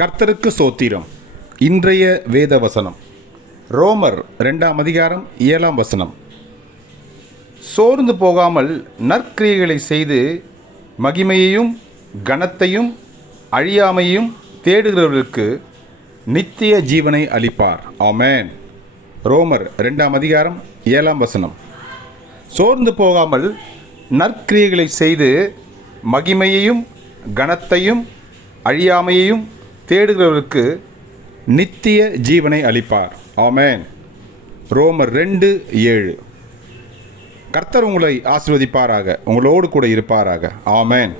கர்த்தருக்கு சோத்திரம். இன்றைய வேத வசனம் ரோமர் 2:7 சோர்ந்து போகாமல் நற்கிரியைகளை செய்து மகிமையையும் கனத்தையும் அழியாமையும் தேடுகிறவர்களுக்கு நித்திய ஜீவனை அளிப்பார். ஆமென். ரோமர் 2:7 சோர்ந்து போகாமல் நற்கிரியைகளை செய்து மகிமையையும் கனத்தையும் அழியாமையையும் தேடுகிறவர்களுக்கு நித்திய ஜீவனை அளிப்பார். ஆமென். ரோமர் 2:7. கர்த்தர் உங்களை ஆசீர்வதிப்பாராக, உங்களோடு கூட இருப்பாராக. ஆமென்.